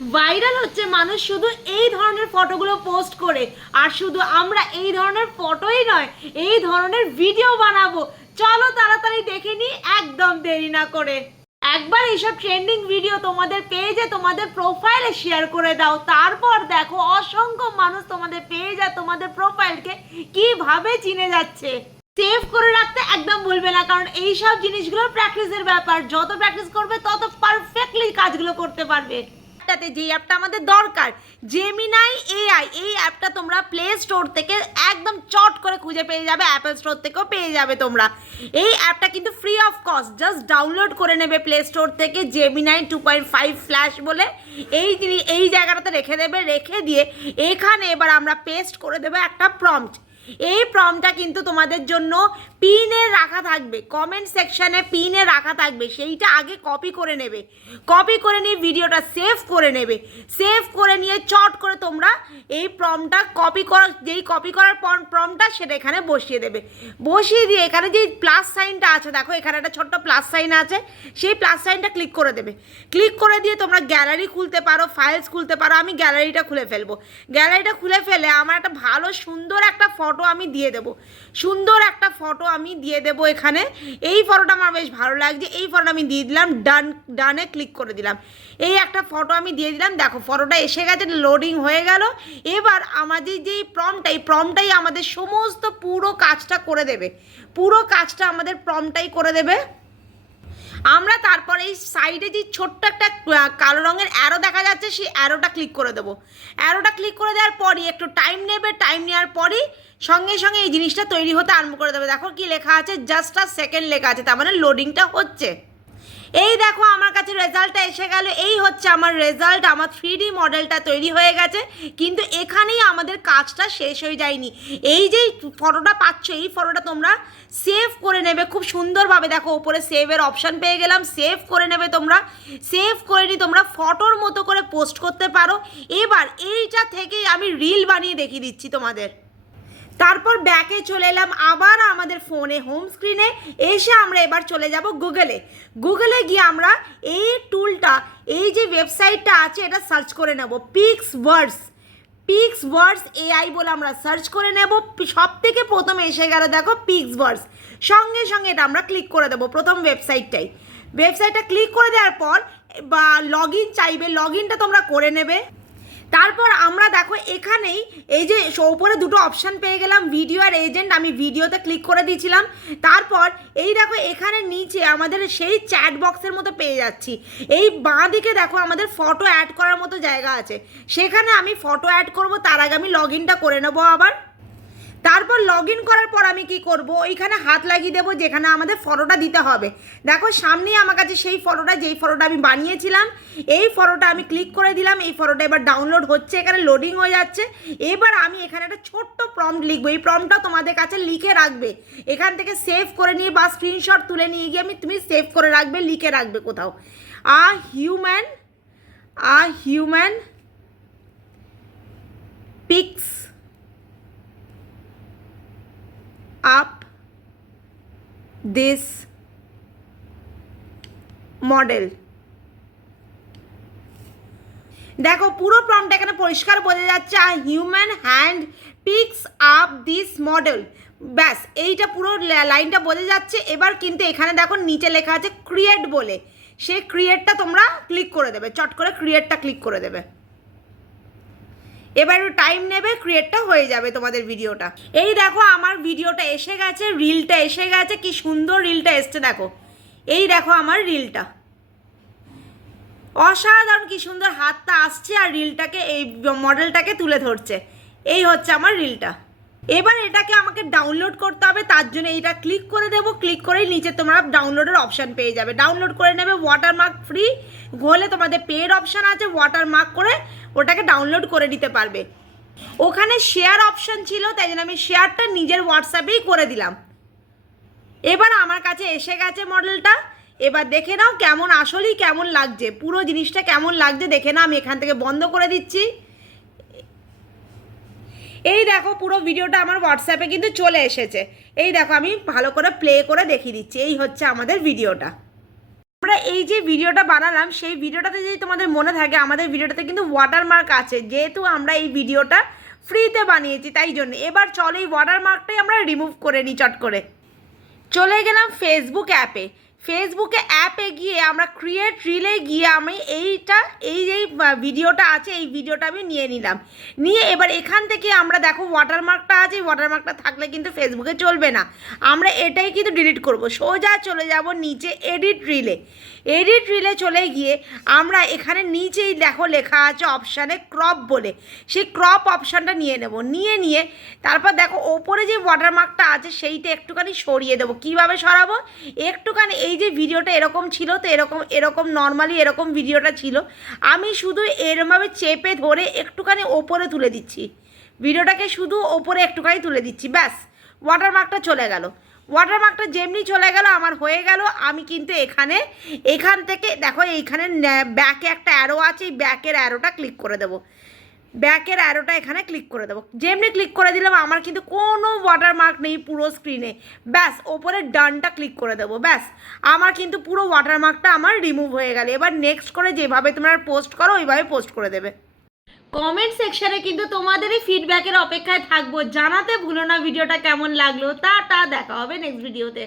Viral হচ্ছে মানুষ শুধু এই ধরনের ফটোগুলো পোস্ট করে, আর শুধু আমরা এই ধরনের ফটোই নয়, এই ধরনের ভিডিও বানাবো। চলো তাড়াতাড়ি দেখে নিই, একদম দেরি না করে। একবার এইসব ট্রেন্ডিং ভিডিও তোমাদের পেজে, তোমাদের প্রোফাইলে শেয়ার করে দাও, তারপর দেখো অসংখ্য মানুষ তোমাদের পেজ আর তোমাদের প্রোফাইলকে কিভাবে চিনে যাচ্ছে। সেভ করে রাখতে একদম ভুলবে না, কারণ এইসব জিনিসগুলো প্র্যাকটিসের ব্যাপার। যত প্র্যাকটিস করবে তত পারফেক্টলি কাজগুলো করতে পারবে। যে অ্যাপটা আমাদের দরকার, জেমিনাই এআই, এই অ্যাপটা তোমরা প্লে স্টোর থেকে একদম চট করে খুঁজে পেয়ে যাবে, অ্যাপল স্টোর থেকেও পেয়ে যাবে তোমরা। এই অ্যাপটা কিন্তু free of cost, just download করে নেবে প্লে স্টোর থেকে, জেমিনাই 2.5 ফ্ল্যাশ বলে এই জায়গাটাতে রেখে দেবে। রেখে দিয়ে এখানে এবার আমরা পেস্ট করে দেবো একটা প্রম্পট। এই প্রম্পটটা কিন্তু তোমাদের জন্য পিনে রাখা থাকবে, কমেন্ট সেকশানে পিনে রাখা থাকবে, সেইটা আগে কপি করে নেবে। কপি করে নিয়ে ভিডিওটা সেভ করে নেবে। সেভ করে নিয়ে চট করে তোমরা এই প্রম্পটটা কপি করার প্রম্পটটা সেটা এখানে বসিয়ে দেবে। বসিয়ে দিয়ে এখানে যে প্লাস সাইনটা আছে, দেখো এখানে একটা ছোট্ট প্লাস সাইন আছে, সেই প্লাস সাইনটা ক্লিক করে দেবে। ক্লিক করে দিয়ে তোমরা গ্যালারি খুলতে পারো, ফাইলস খুলতে পারো। আমি গ্যালারিটা খুলে ফেলবো। গ্যালারিটা খুলে ফেলে আমার একটা ভালো সুন্দর একটা ফটো আমি দিয়ে দেবো। সুন্দর একটা ফটো আমি দিয়ে দেবো এখানে। এই ফটোটা আমার বেশ ভালো লাগছে, এই ফটোটা আমি দিয়ে দিলাম। ডানে ক্লিক করে দিলাম। এই একটা ফটো আমি দিয়ে দিলাম। দেখো ফটোটা এসে গেছে, লোডিং হয়ে গেল। এবার আমাদের যেই প্রম্পটটাই আমাদের সমস্ত পুরো কাজটা করে দেবে। পুরো কাজটা আমাদের প্রম্পটটাই করে দেবে। আমরা তারপর এই সাইডে যে ছোট্ট একটা কালো রঙের অ্যারো দেখা যাচ্ছে, সেই অ্যারোটা ক্লিক করে দেবো। অ্যারোটা ক্লিক করে দেওয়ার পরই একটু টাইম নেবে। টাইম নেওয়ার পরই সঙ্গে সঙ্গে এই জিনিসটা তৈরি হতে আরম্ভ করে দেবে। দেখো কি লেখা আছে, জাস্ট আ সেকেন্ড লেখা আছে, তার মানে লোডিংটা হচ্ছে। এই দেখো আমার কাছে রেজাল্টটা এসে গেল। এই হচ্ছে আমার রেজাল্ট। আমার 3D মডেলটা তৈরি হয়ে গেছে, কিন্তু এখানেই আমাদের কাজটা শেষ হয়ে যায়নি। এই যে ফটোটা পাচ্ছ, এই ফটোটা তোমরা সেভ করে নেবে খুব সুন্দরভাবে। দেখো ওপরে সেভের অপশান পেয়ে গেলাম, সেভ করে নেবে তোমরা। সেভ করে নিয়ে তোমরা ফটোর মতো করে পোস্ট করতে পারো। এবার এইটা থেকেই আমি রিল বানিয়ে দেখিয়ে দিচ্ছি তোমাদের। তারপর ব্যাকে চলে এলাম আবার আমাদের ফোনে হোম স্ক্রিনে। এসে আমরা এবার চলে যাব গুগলে গিয়ে আমরা এই টুলটা, এই যে ওয়েবসাইটটা আছে, এটা সার্চ করে নেব। পিক্সভার্স এআই বলে আমরা সার্চ করে নেব। সব থেকে প্রথমে এসে গেল দেখো পিক্সভার্স। সঙ্গে সঙ্গে এটা আমরা ক্লিক করে দেবো প্রথম ওয়েবসাইটটা ক্লিক করে দেওয়ার পর বা লগ ইন চাইবে, লগ ইনটা তোমরা করে নেবে। তারপর আমরা দেখো এখানেই এই যে ওপরে দুটো অপশান পেয়ে গেলাম, ভিডিও আর এজেন্ট। আমি ভিডিওতে ক্লিক করে দিয়েছিলাম। তারপর এই দেখো এখানে নিচে আমাদের সেই চ্যাট বক্সের মতো পেয়ে যাচ্ছি। এই বাঁ দিকে দেখো আমাদের ফটো অ্যাড করার মতো জায়গা আছে, সেখানে আমি ফটো অ্যাড করব। তার আগে আমি লগ ইনটা করে নেবো আবার। তারপর লগ ইন করার পর আমি কি করব, ওইখানে হাত লাগিয়ে দেবো যেখানে আমাদের ফটোটা দিতে হবে। দেখো সামনেই আমার কাছে সেই ফটোটা, যেই ফটোটা আমি বানিয়েছিলাম, এই ফটোটা আমি ক্লিক করে দিলাম। এই ফটোটা এবার ডাউনলোড হচ্ছে, এখানে লোডিং হয়ে যাচ্ছে। এবার আমি এখানে একটা ছোট্ট প্রম্পট লিখবো। এই প্রম্পটটা তোমাদের কাছে লিখে রাখবে, এখান থেকে সেভ করে নিয়ে বা স্ক্রিনশট তুলে নিয়ে গিয়ে তুমি সেভ করে রাখবে, লিখে রাখবে কোথাও। আ human pix up this model। দেখো পুরো প্রম্পট এখানে পরিষ্কার বোঝা যাচ্ছে, আ human hand pix up this model. ব্যাস এইটা পুরো লাইনটা বোঝা যাচ্ছে। এবার কিন্তু এখানে দেখো নিচে লেখা আছে ক্রিয়েট বলে, সেই ক্রিয়েটটা তোমরা ক্লিক করে দেবে। চট করে ক্রিয়েটটা ক্লিক করে দেবে। এবার একটু টাইম নেবে, ক্রিয়েটটা হয়ে যাবে তোমাদের ভিডিওটা। এই দেখো আমার ভিডিওটা এসে গেছে, রিলটা এসে গেছে। কি সুন্দর রিলটা এসছে দেখো। এই দেখো আমার রিলটা, অসাধারণ কি সুন্দর হাতটা আসছে আর রিলটাকে, এই মডেলটাকে তুলে ধরছে। এই হচ্ছে আমার রিলটা। এবার এটাকে আমাকে ডাউনলোড করতে হবে, তার জন্য এইটা ক্লিক করে দেবো। ক্লিক করেই নিচে তোমরা ডাউনলোডের অপশান পেয়ে যাবে, ডাউনলোড করে নেবে। ওয়াটারমার্ক ফ্রি হলে তোমাদের পেড অপশান আছে, ওয়াটারমার্ক করে ওটাকে ডাউনলোড করে নিতে পারবে। ওখানে শেয়ার অপশান ছিল, তাই জন্য আমি শেয়ারটা নিজের হোয়াটসঅ্যাপেই করে দিলাম। এবার আমার কাছে এসে গেছে মডেলটা। এবার দেখে নাও কেমন, আসলেই কেমন লাগছে, পুরো জিনিসটা কেমন লাগছে দেখে নাও। আমি এখান থেকে বন্ধ করে দিচ্ছি। এই দেখো পুরো ভিডিওটা আমার হোয়াটসঅ্যাপে কিন্তু চলে এসেছে। এই দেখো আমি ভালো করে প্লে করে দেখিয়ে দিচ্ছি। এই হচ্ছে আমাদের ভিডিওটা। আমরা এই যে ভিডিওটা বানালাম সেই ভিডিওটাতে যদি তোমাদের মনে থাকে আমাদের ভিডিওটাতে কিন্তু ওয়াটারমার্ক আছে, যেহেতু আমরা এই ভিডিওটা ফ্রিতে বানিয়েছি তাই জন্য। এবার চলো এই ওয়াটারমার্কটাই আমরা রিমুভ করে নিই চট করে। চলে গেলাম ফেসবুক অ্যাপে। ফেসবুকে অ্যাপে গিয়ে আমরা ক্রিয়েট রিলে গিয়ে আমি এই যেই ভিডিওটা আছে এই ভিডিওটা আমি নিয়ে নিলাম। নিয়ে এবার এখান থেকে আমরা দেখো ওয়াটারমার্কটা আছে, এই ওয়াটারমার্কটা থাকলে কিন্তু ফেসবুকে চলবে না, আমরা এটাই কিন্তু ডিলিট করব। সোজা চলে যাব নিচে এডিট রিলে। এডিট রিলে চলে গিয়ে আমরা এখানে নিচেই দেখো লেখা আছে অপশানে ক্রপ বলে, সেই ক্রপ অপশানটা নিয়ে নেব। নিয়ে তারপর দেখো ওপরে যে ওয়াটারমার্কটা আছে সেইটা একটুখানি সরিয়ে দেবো। কীভাবে সরাবো, একটুখানি এই যে ভিডিওটা এরকম ছিল তো এরকম নর্মালি এরকম ভিডিওটা ছিল, আমি শুধু এরমভাবে চেপে ধরে একটুখানি ওপরে তুলে দিচ্ছি, ভিডিওটাকে শুধু ওপরে একটুখানি তুলে দিচ্ছি, ব্যাস ওয়াটারমার্কটা চলে গেল। ওয়াটারমার্কটা যেমনি চলে গেল আমার হয়ে গেল। আমি কিন্তু এখান থেকে দেখো এইখানে ব্যাকে একটা অ্যারো আছে, এই ব্যাকের অ্যারোটা ক্লিক করে দেবো, ব্যাকের অ্যারোটা এখানে ক্লিক করে দেবো। যেমনি ক্লিক করে দিলাম আমার কিন্তু কোনো ওয়াটারমার্ক নেই পুরো স্ক্রিনে, ব্যাস ওপরে ডানটা ক্লিক করে দেবো, ব্যাস আমার কিন্তু পুরো ওয়াটারমার্কটা আমার রিমুভ হয়ে গেল। এবার নেক্সট করে যেভাবে তোমরা পোস্ট করো ওইভাবে পোস্ট করে দেবে। কমেন্ট সেকশানে কিন্তু তোমাদেরই ফিডব্যাকের অপেক্ষায় থাকবো, জানাতে ভুলো না ভিডিওটা কেমন লাগলো। তা দেখা হবে নেক্সট ভিডিওতে।